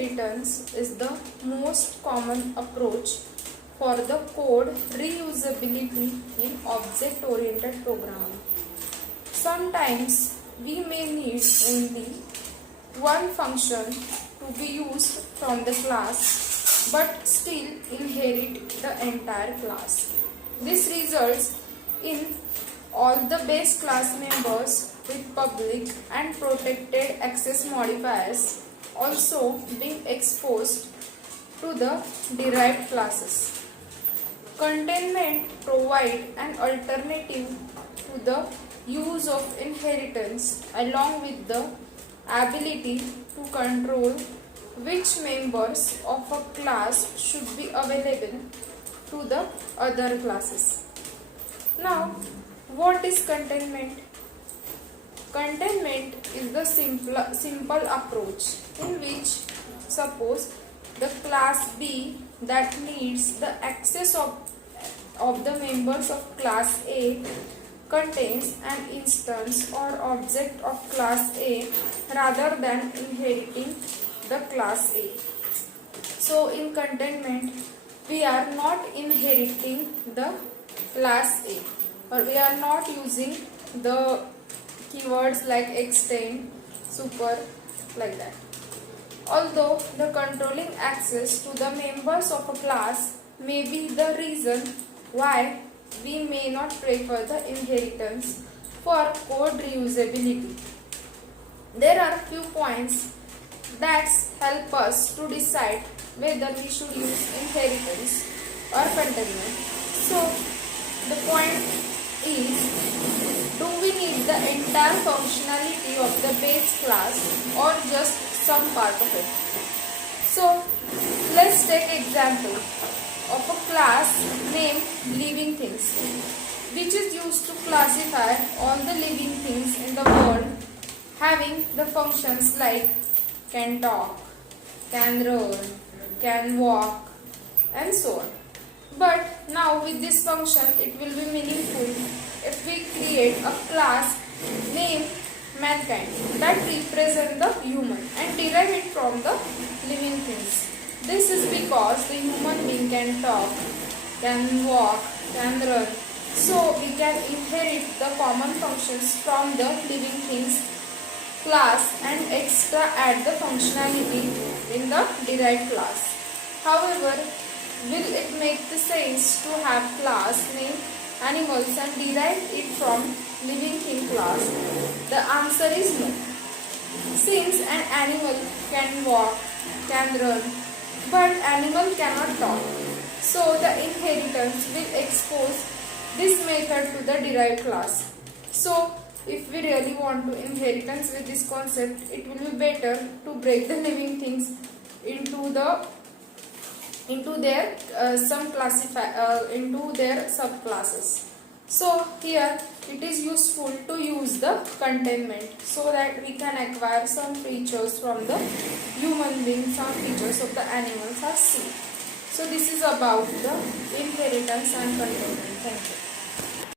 inheritance is the most common approach for the code reusability in object-oriented programming. Sometimes we may need only one function to be used from the class but still inherit the entire class. This results in all the base class members with public and protected access modifiers also being exposed to the derived classes. Containment provides an alternative to the use of inheritance along with the ability to control which members of a class should be available to the other classes. Now, what is containment? Containment is the simple approach in which, suppose the class B that needs the access of the members of class A contains an instance or object of class A rather than inheriting the class A. So in containment, we are not inheriting the class A, or we are not using the keywords like extend, super, like that. Although the controlling access to the members of a class may be the reason why we may not prefer the inheritance for code reusability. There are few points that help us to decide whether we should use inheritance or containment. So the point is, do we need the entire functionality of the base class or just some part of it? So let's take example of a class named living things, which is used to classify all the living things in the world, having the functions like can talk, can run, can walk, and so on. But now with this function, it will be meaningful if we create a class named mankind that represent the human and derive it from the living things. This is because the human being can talk, can walk, can run. So we can inherit the common functions from the living things class and extra add the functionality in the derived class. However, will it make the sense to have class named animals and derive it from living thing class? The answer is no. Since an animal can walk, can run, but animal cannot talk, so the inheritance will expose this method to the derived class. So if we really want to inheritance with this concept, it will be better to break the living things into their subclasses. So here it is useful to use the containment so that we can acquire some features from the human being, some features of the animals are seen. So this is about the inheritance and containment. Thank you.